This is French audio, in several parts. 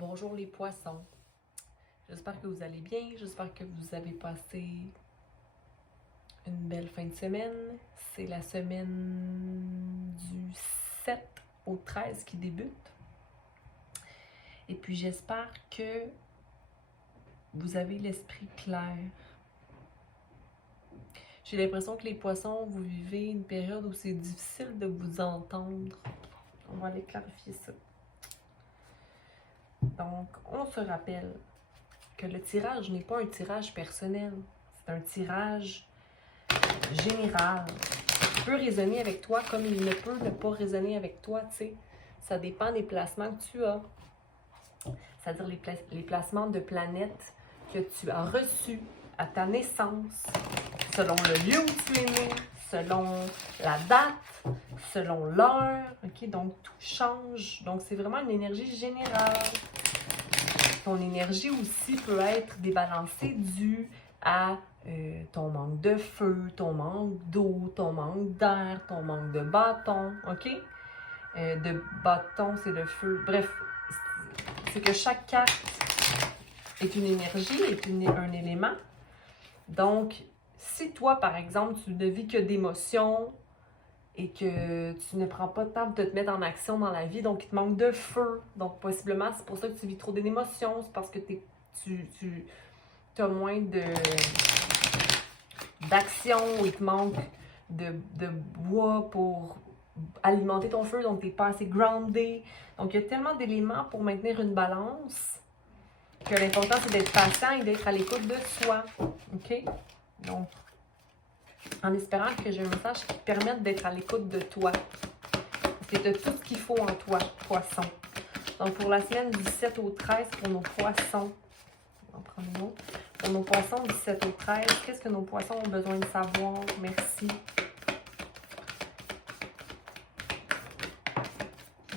Bonjour les poissons, j'espère que vous allez bien, j'espère que vous avez passé une belle fin de semaine. C'est la semaine du 7 au 13 qui débute. Et puis j'espère que vous avez l'esprit clair. J'ai l'impression que les poissons, vous vivez une période où c'est difficile de vous entendre. On va aller clarifier ça. Donc, on se rappelle que le tirage n'est pas un tirage personnel, c'est un tirage général. Il peut résonner avec toi comme il ne peut ne pas résonner avec toi, tu sais. Ça dépend des placements que tu as. C'est-à-dire les placements de planètes que tu as reçus à ta naissance, selon le lieu où tu es né, selon la date, selon l'heure, ok? Donc, tout change. Donc, c'est vraiment une énergie générale. Ton énergie aussi peut être débalancée due à ton manque de feu, ton manque d'eau, ton manque d'air, ton manque de bâton, ok? De bâton, c'est le feu. Bref, c'est que chaque carte est une énergie, est un élément. Donc, si toi, par exemple, tu ne vis que d'émotions et que tu ne prends pas le temps de te mettre en action dans la vie, donc il te manque de feu, donc possiblement c'est pour ça que tu vis trop d'émotions, c'est parce que tu as moins d'action, ou il te manque de bois pour alimenter ton feu, donc tu n'es pas assez groundé. Donc il y a tellement d'éléments pour maintenir une balance que l'important c'est d'être patient et d'être à l'écoute de soi. OK? Donc, en espérant que j'ai un message qui te permette d'être à l'écoute de toi. Parce que tu as tout ce qu'il faut en toi, poisson. Donc, pour la semaine du 7 au 13, pour nos poissons, on va prendre une autre. Pour nos poissons du 7 au 13, qu'est-ce que nos poissons ont besoin de savoir? Merci.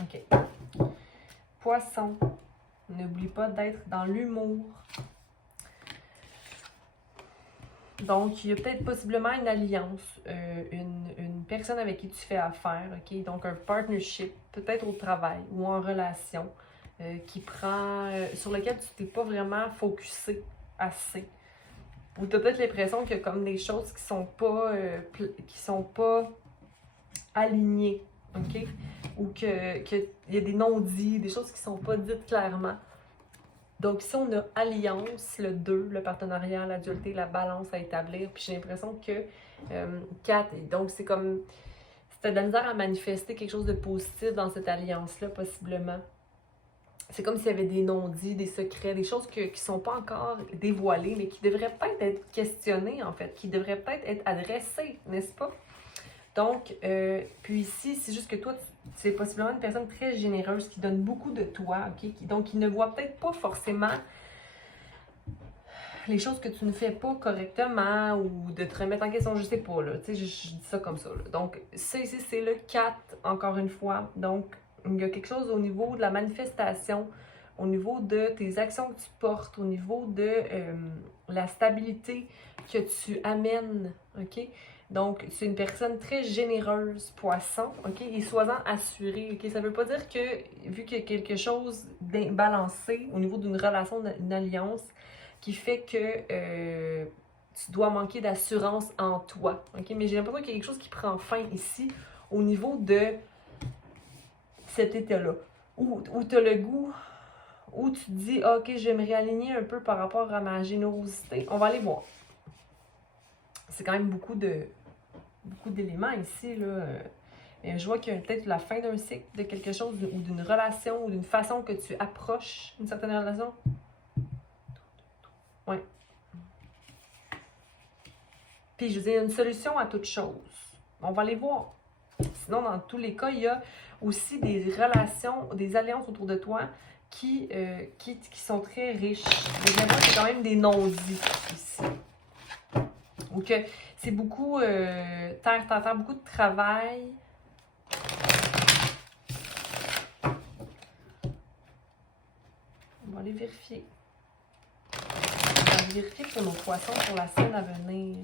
OK. Poisson, n'oublie pas d'être dans l'humour. Donc, il y a peut-être possiblement une alliance, une personne avec qui tu fais affaire, ok? Donc, un partnership, peut-être au travail ou en relation, qui prend, sur lequel tu t'es pas vraiment focusé assez. Ou tu as peut-être l'impression qu'il y a comme des choses qui sont pas alignées, ok? Ou qu'il y a des non-dits, des choses qui sont pas dites clairement. Donc, ici, on a alliance, le 2, le partenariat, l'adulté, la balance à établir. Puis j'ai l'impression que 4, donc c'est comme, c'était de la misère à manifester quelque chose de positif dans cette alliance-là, possiblement. C'est comme s'il y avait des non-dits, des secrets, des choses qui ne sont pas encore dévoilées, mais qui devraient peut-être être questionnées, en fait, qui devraient peut-être être adressées, n'est-ce pas? Donc, puis ici, c'est juste que toi, c'est possiblement une personne très généreuse qui donne beaucoup de toi, ok? Donc, qui ne voit peut-être pas forcément les choses que tu ne fais pas correctement ou de te remettre en question, je sais pas, là. Tu sais, je dis ça comme ça, là. Donc, ça ici, c'est le 4, encore une fois. Donc, il y a quelque chose au niveau de la manifestation, au niveau de tes actions que tu portes, au niveau de la stabilité que tu amènes, ok? Donc, c'est une personne très généreuse, poisson, ok? Et sois-en assuré, ok? Ça veut pas dire que, vu qu'il y a quelque chose d'imbalancé au niveau d'une relation, d'une alliance, qui fait que tu dois manquer d'assurance en toi, ok? Mais j'ai l'impression qu'il y a quelque chose qui prend fin ici, au niveau de cet état-là, où tu as le goût, où tu te dis, ah, ok, je vais me réaligner un peu par rapport à ma générosité. On va aller voir. C'est quand même beaucoup d'éléments ici, là. Et je vois qu'il y a peut-être la fin d'un cycle de quelque chose, ou d'une relation, ou d'une façon que tu approches une certaine relation. Oui. Puis je veux dire, il y a une solution à toute chose. On va aller voir. Sinon, dans tous les cas, il y a aussi des relations, des alliances autour de toi qui sont très riches. Mais j'aimerais qu'il y a quand même des non-dits ici. Ou que c'est beaucoup terre, beaucoup de travail. On va aller vérifier. On va aller vérifier pour nos poissons pour la semaine à venir.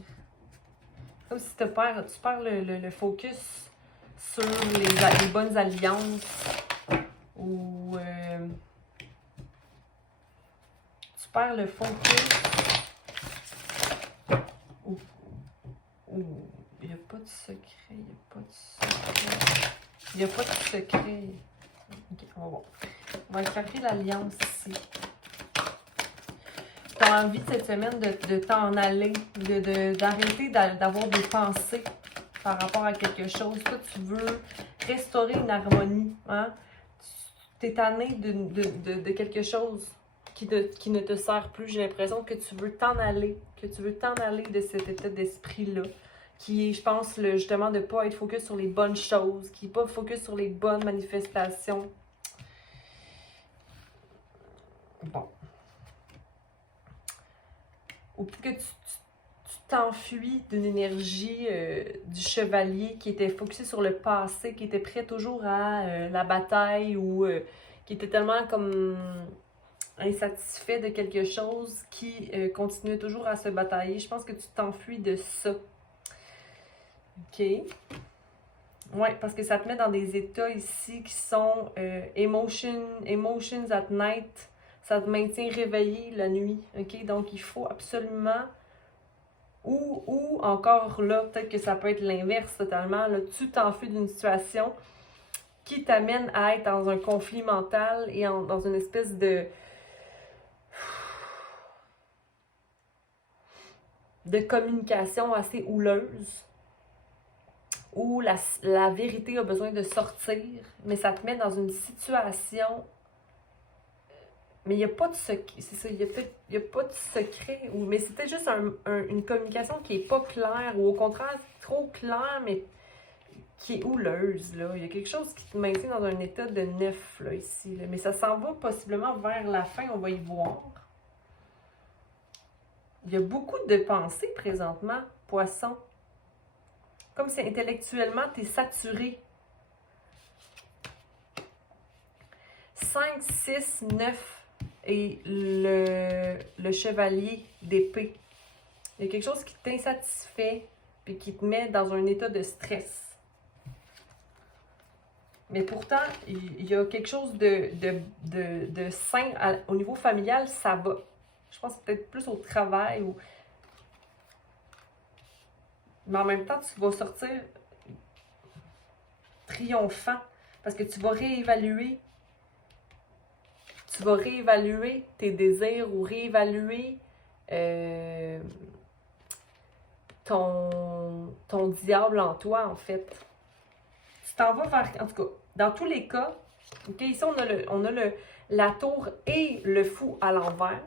Comme si tu perds le focus sur les bonnes alliances ou perds le focus. Il n'y a pas de secret, il n'y a pas de secret. Il n'y a pas de secret. Ok, on va voir. On va écarter l'alliance ici. Tu as envie cette semaine de t'en aller, d'arrêter d'avoir des pensées par rapport à quelque chose. Toi, tu veux restaurer une harmonie. Hein? Tu es tanné de quelque chose qui ne te sert plus. J'ai l'impression que tu veux t'en aller, de cet état d'esprit-là, qui est, je pense, justement, de ne pas être focus sur les bonnes choses, qui n'est pas focus sur les bonnes manifestations. Bon. Ou peut-être que tu t'enfuis d'une énergie du chevalier qui était focusé sur le passé, qui était prêt toujours à la bataille ou qui était tellement comme insatisfait de quelque chose qui continuait toujours à se batailler. Je pense que tu t'enfuis de ça. OK. Ouais, parce que ça te met dans des états ici qui sont emotions at night. Ça te maintient réveillé la nuit. OK? Donc, il faut absolument... Ou encore là, peut-être que ça peut être l'inverse totalement. Là, tu t'enfuis d'une situation qui t'amène à être dans un conflit mental et dans une espèce de communication assez houleuse, où la vérité a besoin de sortir, mais ça te met dans une situation... Mais il n'y a pas de secret, c'est ça, il n'y a pas de secret, mais c'était juste une communication qui n'est pas claire, ou au contraire, trop claire, mais qui est houleuse, là. Il y a quelque chose qui te maintient dans un état de neuf, là, ici, là. Mais ça s'en va possiblement vers la fin, on va y voir. Il y a beaucoup de pensées présentement, Poisson. Comme si intellectuellement, tu es saturé. 5, 6, 9 et le chevalier d'épée. Il y a quelque chose qui t'insatisfait et qui te met dans un état de stress. Mais pourtant, il y a quelque chose de sain au niveau familial, ça va. Je pense peut-être plus au travail. Mais en même temps, tu vas sortir triomphant parce que tu vas réévaluer tes désirs ou réévaluer ton diable en toi, en fait. Tu t'en vas vers... En tout cas, dans tous les cas, okay, ici, on a la tour et le fou à l'envers.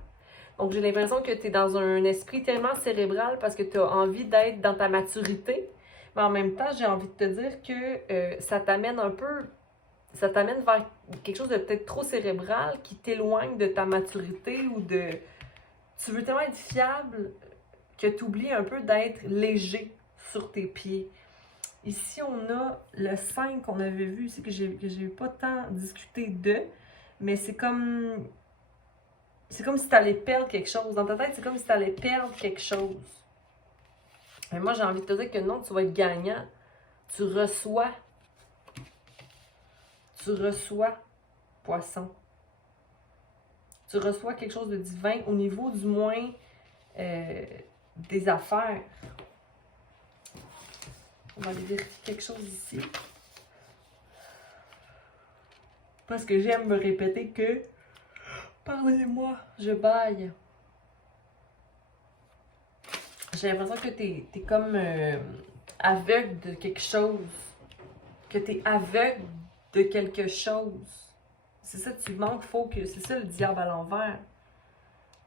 Donc, j'ai l'impression que tu es dans un esprit tellement cérébral parce que tu as envie d'être dans ta maturité. Mais en même temps, j'ai envie de te dire que ça t'amène un peu... Ça t'amène vers quelque chose de peut-être trop cérébral qui t'éloigne de ta maturité ou de... Tu veux tellement être fiable que tu oublies un peu d'être léger sur tes pieds. Ici, on a le 5 qu'on avait vu ici, que j'ai pas tant discuté de, mais c'est comme si tu allais perdre quelque chose. Dans ta tête, c'est comme si tu allais perdre quelque chose. Mais moi, j'ai envie de te dire que non, tu vas être gagnant. Tu reçois, Poisson. Tu reçois quelque chose de divin au niveau, du moins, des affaires. On va aller vérifier quelque chose ici. Parce que j'aime me répéter que... Pardonnez-moi, je baille. J'ai l'impression que t'es comme aveugle de quelque chose. Que t'es aveugle de quelque chose. C'est ça, tu manques focus. C'est ça le diable à l'envers.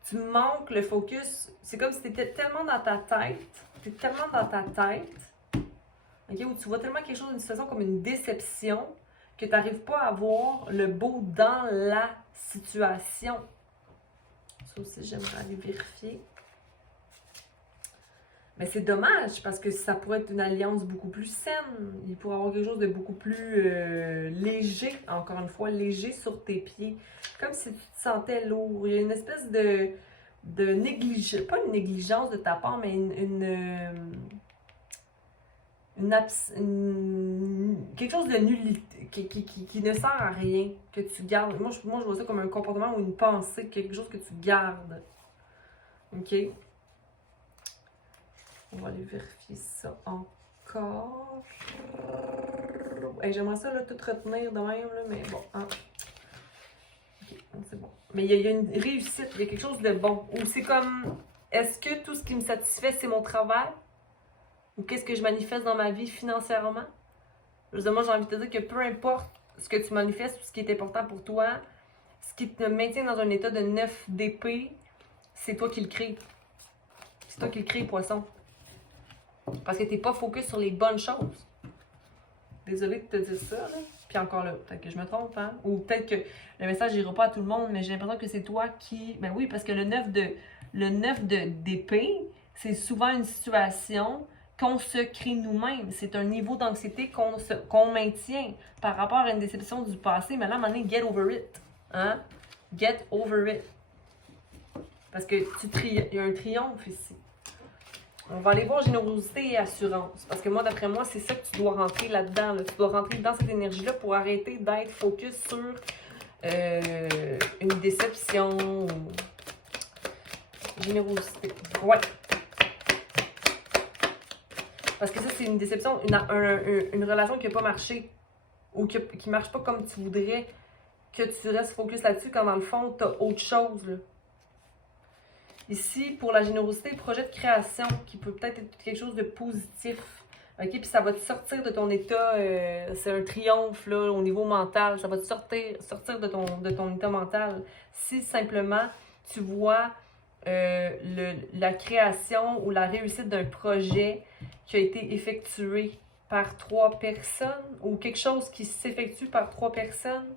Tu manques le focus. C'est comme si t'étais tellement dans ta tête. T'es tellement dans ta tête. Okay, où tu vois tellement quelque chose d'une situation comme une déception que tu n'arrives pas à voir le beau dans la situation. Ça aussi, j'aimerais aller vérifier. Mais c'est dommage parce que ça pourrait être une alliance beaucoup plus saine. Il pourrait y avoir quelque chose de beaucoup plus léger, encore une fois, léger sur tes pieds. Comme si tu te sentais lourd. Il y a une espèce de négligence, pas une négligence de ta part, mais quelque chose de nul qui ne sert à rien, que tu gardes. Moi, je vois ça comme un comportement ou une pensée, quelque chose que tu gardes. OK? On va aller vérifier ça encore. Hey, j'aimerais ça, là, tout retenir de même, là, mais bon. Hein. OK, c'est bon. Mais il y a une réussite, il y a quelque chose de bon. Ou c'est comme, est-ce que tout ce qui me satisfait, c'est mon travail? Ou qu'est-ce que je manifeste dans ma vie financièrement? Je veux dire, moi, j'ai envie de te dire que peu importe ce que tu manifestes ou ce qui est important pour toi, ce qui te maintient dans un état de 9 d'épée, c'est toi qui le crée. C'est toi qui le crée, poisson. Parce que t'es pas focus sur les bonnes choses. Désolée de te dire ça, là. Puis encore là, peut-être que je me trompe, hein? Ou peut-être que le message n'ira pas à tout le monde, mais j'ai l'impression que c'est toi qui... Ben oui, parce que le 9 d'épée, c'est souvent une situation qu'on se crée nous-mêmes. C'est un niveau d'anxiété qu'on maintient par rapport à une déception du passé. Mais là, à un moment donné, get over it. Hein? Get over it. Parce que il y a un triomphe ici. On va aller voir générosité et assurance. Parce que moi, d'après moi, c'est ça que tu dois rentrer là-dedans. Là. Tu dois rentrer dans cette énergie-là pour arrêter d'être focus sur une déception. Générosité. Ouais. Parce que ça, c'est une déception, une relation qui n'a pas marché. Ou qui ne marche pas comme tu voudrais. Que tu restes focus là-dessus quand dans le fond, tu as autre chose. Là. Ici, pour la générosité, projet de création qui peut peut-être être quelque chose de positif. OK? Puis ça va te sortir de ton état, c'est un triomphe là, au niveau mental. Ça va te sortir de ton état mental. Si simplement tu vois la création ou la réussite d'un projet qui a été effectué par 3 personnes ou quelque chose qui s'effectue par 3 personnes.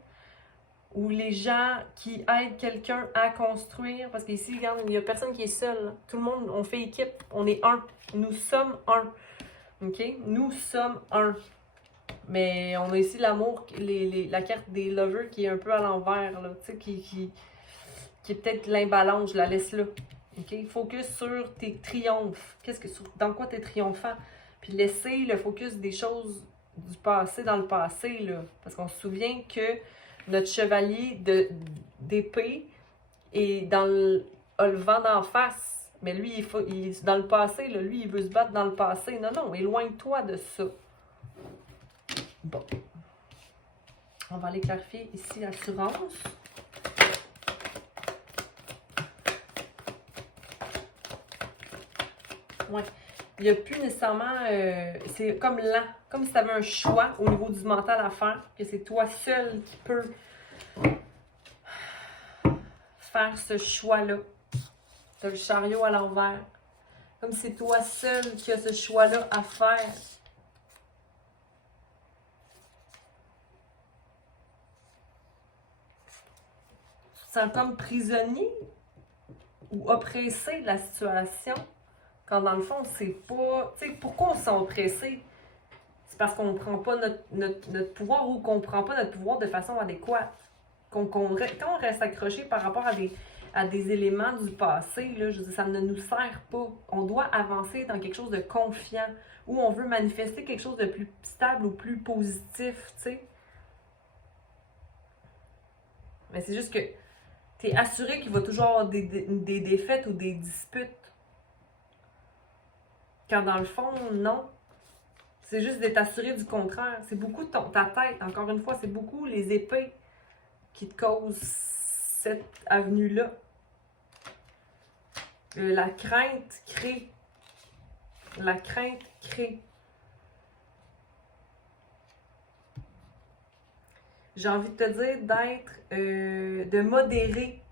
Ou les gens qui aident quelqu'un à construire. Parce qu'ici, regarde, il n'y a personne qui est seul. Tout le monde, on fait équipe. On est un. Nous sommes un. OK? Nous sommes un. Mais on a ici l'amour, la carte des lovers qui est un peu à l'envers, là. Tu sais, qui est peut-être l'imbalance. Je la laisse là. OK? Focus sur tes triomphes. Dans quoi tu es triomphant? Puis laissez le focus des choses du passé dans le passé, là. Parce qu'on se souvient que notre chevalier d'épée est a le vent d'en face. Mais lui, il est dans le passé. Là. Lui, il veut se battre dans le passé. Non, non, éloigne-toi de ça. Bon. On va aller clarifier ici assurance. Ouais. Il n'y a plus nécessairement... c'est comme lent. Comme si tu avais un choix au niveau du mental à faire. Que c'est toi seul qui peux faire ce choix-là. Tu as le chariot à l'envers. Comme si c'est toi seul qui as ce choix-là à faire. Tu te sens comme prisonnier ou oppressé de la situation. Quand dans le fond, c'est pas... Tu sais, pourquoi on se sent oppressé? C'est parce qu'on ne prend pas notre pouvoir ou qu'on ne prend pas notre pouvoir de façon adéquate. Quand on reste accroché par rapport à des éléments du passé, là, je veux dire, ça ne nous sert pas. On doit avancer dans quelque chose de confiant, où on veut manifester quelque chose de plus stable ou plus positif, tu sais. Mais c'est juste que tu es assuré qu'il va toujours avoir des défaites ou des disputes. Quand dans le fond, non. C'est juste d'être assuré du contraire. C'est beaucoup ta tête. Encore une fois, c'est beaucoup les épées qui te causent cette avenue-là. La crainte crée. La crainte crée. J'ai envie de te dire de modérer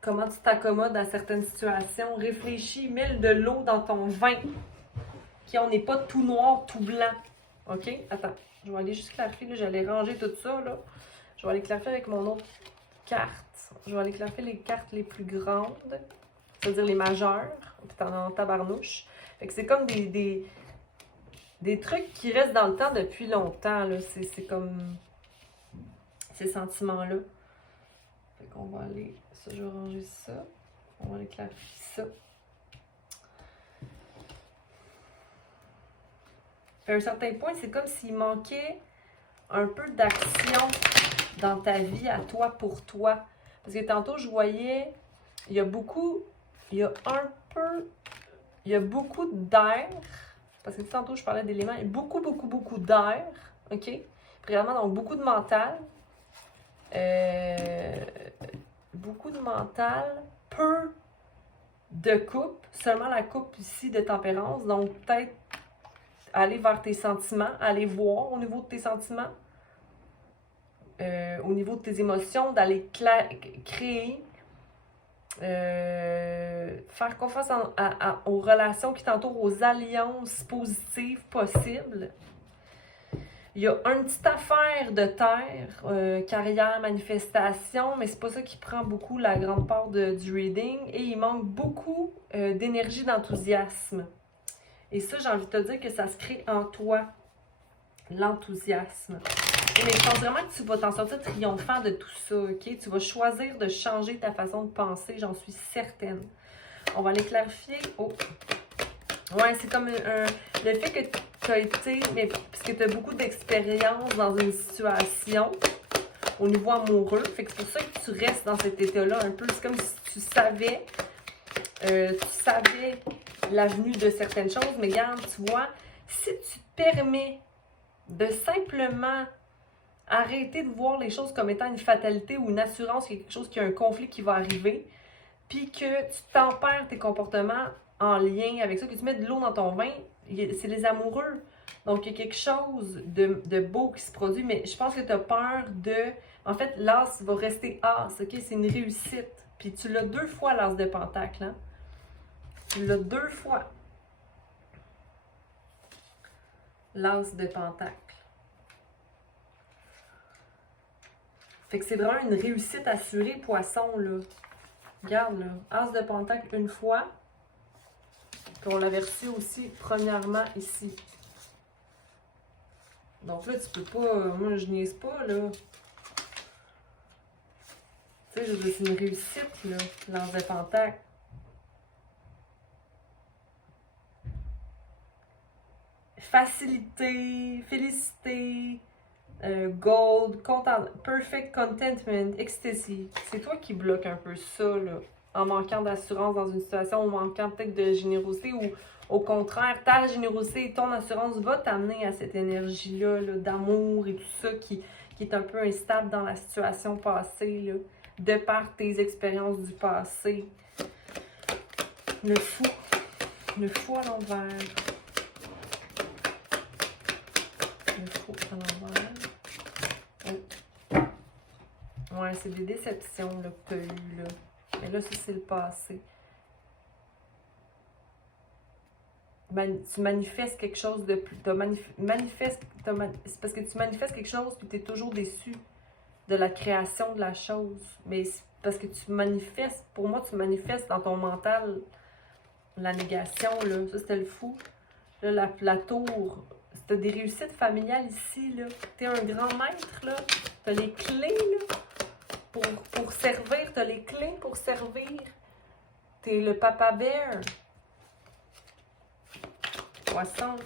comment tu t'accommodes à certaines situations. Réfléchis, mets de l'eau dans ton vin. Okay, on n'est pas tout noir, tout blanc. OK? Attends, je vais aller juste clarifier. Là, j'allais ranger tout ça. Là. Je vais aller clarifier avec mon autre carte. Je vais aller clarifier les cartes les plus grandes. C'est-à-dire les majeures. Puis t'en as en tabarnouche. Fait que c'est comme des trucs qui restent dans le temps depuis longtemps. Là. C'est comme ces sentiments-là. Fait qu'on va aller... Ça, je vais ranger ça. On va aller clarifier ça. À un certain point, c'est comme s'il manquait un peu d'action dans ta vie, à toi, pour toi. Parce que tantôt, je voyais il y a beaucoup, il y a un peu, il y a beaucoup d'air, parce que tantôt je parlais d'éléments, il y a beaucoup d'air, ok? Présentement, donc beaucoup de mental, beaucoup de mental, peu de coupe, seulement la coupe ici de tempérance, donc peut-être aller vers tes sentiments, aller voir au niveau de tes sentiments, au niveau de tes émotions, d'aller créer, faire confiance aux relations qui t'entourent, aux alliances positives possibles. Il y a une petite affaire de terre, carrière, manifestation, mais c'est pas ça qui prend beaucoup la grande part du reading. Et il manque beaucoup d'énergie, d'enthousiasme. Et ça, j'ai envie de te dire que ça se crée en toi, l'enthousiasme. Mais je pense vraiment que tu vas t'en sortir triomphant de tout ça, ok? Tu vas choisir de changer ta façon de penser, j'en suis certaine. On va aller clarifier. Oh! Ouais, c'est comme le fait que tu as été, mais parce que tu as beaucoup d'expérience dans une situation au niveau amoureux, fait que c'est pour ça que tu restes dans cet état-là un peu. C'est comme si tu savais l'avenue de certaines choses, mais regarde, tu vois, si tu te permets de simplement arrêter de voir les choses comme étant une fatalité ou une assurance qu'il y a quelque chose, qu'il y a un conflit qui va arriver, puis que tu tempères tes comportements en lien avec ça, que tu mets de l'eau dans ton vin, c'est les amoureux. Donc, il y a quelque chose de beau qui se produit, mais je pense que tu as peur de... En fait, l'as va rester as, ok? C'est une réussite. Puis tu l'as 2 fois, l'as de pentacle, hein? Tu l'as 2 fois. L'as de pentacle. Fait que c'est vraiment une réussite assurée, poisson, là. Regarde, là. As de pentacle une fois. Puis on l'avait reçu aussi, premièrement, ici. Donc là, tu peux pas... moi, je niaise pas, là. Tu sais, c'est une réussite, là. L'as de pentacle. Facilité, félicité, gold, content, perfect contentment, ecstasy. C'est toi qui bloques un peu ça, là, en manquant d'assurance dans une situation, en manquant peut-être de générosité, ou au contraire, ta générosité et ton assurance va t'amener à cette énergie-là, là, d'amour et tout ça qui est un peu instable dans la situation passée, là, de par tes expériences du passé. Le fou à l'envers. Le fou à l'envers. Oh. Ouais, c'est des déceptions là, que tu as eues, là. Mais là, ça, c'est le passé. Tu manifestes quelque chose de plus... c'est parce que tu manifestes quelque chose puis tu es toujours déçu de la création de la chose. Mais c'est parce que tu manifestes... Pour moi, tu manifestes dans ton mental la négation, là. Ça, c'était le fou. Là, la tour... T'as des réussites familiales ici, là. T'es un grand maître, là. T'as les clés, là, pour servir. T'as les clés pour servir. T'es le papa bear. Poisson.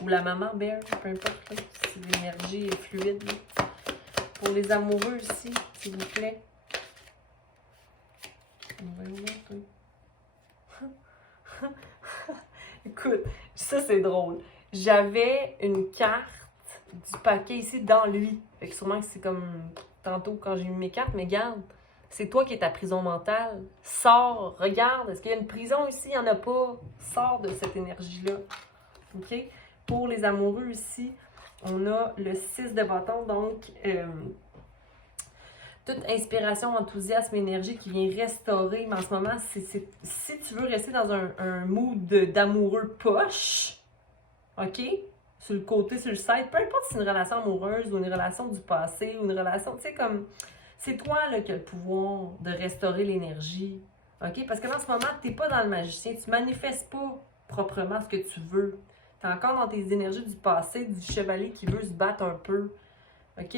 Ou la maman bear, peu importe, là. Si l'énergie est fluide, là. Pour les amoureux ici, s'il vous plaît. Écoute, ça, c'est drôle. J'avais une carte du paquet ici dans lui. Fait que sûrement que c'est comme tantôt quand j'ai mis mes cartes, mais garde, c'est toi qui es ta prison mentale. Sors, regarde, est-ce qu'il y a une prison ici? Il n'y en a pas. Sors de cette énergie-là. OK? Pour les amoureux ici, on a le 6 de bâton, donc toute inspiration, enthousiasme, énergie qui vient restaurer. Mais en ce moment, si tu veux rester dans un mood d'amoureux poche, OK? Sur le côté, sur le side, peu importe si c'est une relation amoureuse ou une relation du passé ou une relation, tu sais, comme, c'est toi là, qui as le pouvoir de restaurer l'énergie, OK? Parce que dans ce moment, tu n'es pas dans le magicien, tu manifestes pas proprement ce que tu veux. Tu es encore dans tes énergies du passé, du chevalier qui veut se battre un peu, OK?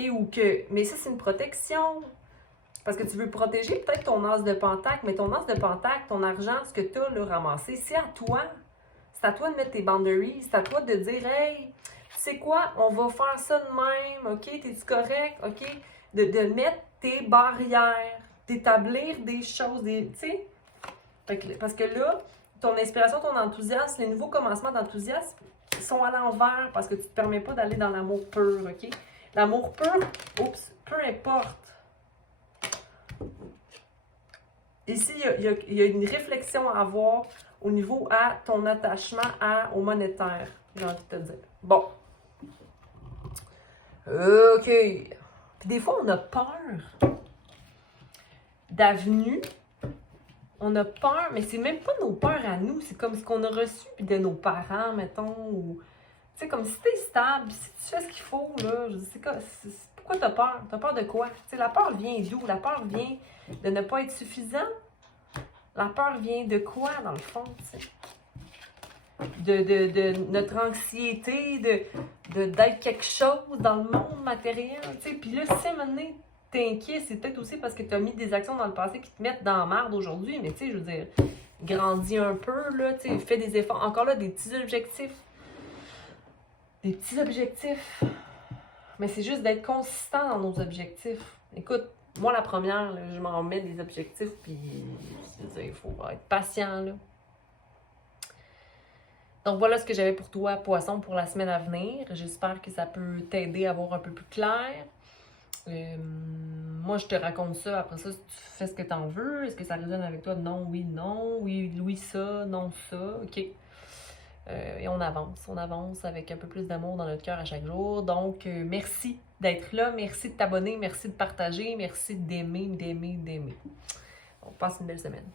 Mais ça, c'est une protection. Parce que tu veux protéger peut-être ton as de pentacle, mais ton as de pentacle, ton argent, ce que tu as là, ramassé, c'est à toi. C'est à toi de mettre tes boundaries, c'est à toi de dire « Hey, tu sais quoi, on va faire ça de même, OK? T'es-tu correct? OK? » De mettre tes barrières, d'établir des choses, tu sais, Parce que là, ton inspiration, ton enthousiasme, les nouveaux commencements d'enthousiasme sont à l'envers parce que tu ne te permets pas d'aller dans l'amour pur, OK? L'amour pur, peu importe. Ici, il y a une réflexion à avoir au niveau à ton attachement au monétaire, j'ai envie de te dire. Bon. OK. Puis des fois, on a peur d'avenue. On a peur, mais c'est même pas nos peurs à nous. C'est comme ce qu'on a reçu de nos parents, mettons. Ou, tu sais, comme si t'es stable, si tu fais ce qu'il faut, là. Je sais pas, pourquoi t'as peur? T'as peur de quoi? Tu sais, la peur vient d'où? La peur vient de ne pas être suffisant. La peur vient de quoi, dans le fond, tu sais? De notre anxiété, d'être quelque chose dans le monde matériel, tu sais. Puis là, si à un moment donné, t'es inquiet, c'est peut-être aussi parce que t'as mis des actions dans le passé qui te mettent dans la merde aujourd'hui. Mais tu sais, je veux dire, grandis un peu, là, tu sais, fais des efforts. Encore là, des petits objectifs. Des petits objectifs. Mais c'est juste d'être consistant dans nos objectifs. Écoute, moi, la première, là, je m'en mets des objectifs, puis il faut être patient, là. Donc, voilà ce que j'avais pour toi, Poisson, pour la semaine à venir. J'espère que ça peut t'aider à voir un peu plus clair. Moi, je te raconte ça. Après ça, tu fais ce que tu en veux. Est-ce que ça résonne avec toi? Non, oui, non. Oui, oui, ça, non, ça. OK. Et on avance avec un peu plus d'amour dans notre cœur à chaque jour. Donc, merci d'être là. Merci de t'abonner. Merci de partager. Merci d'aimer. On passe une belle semaine.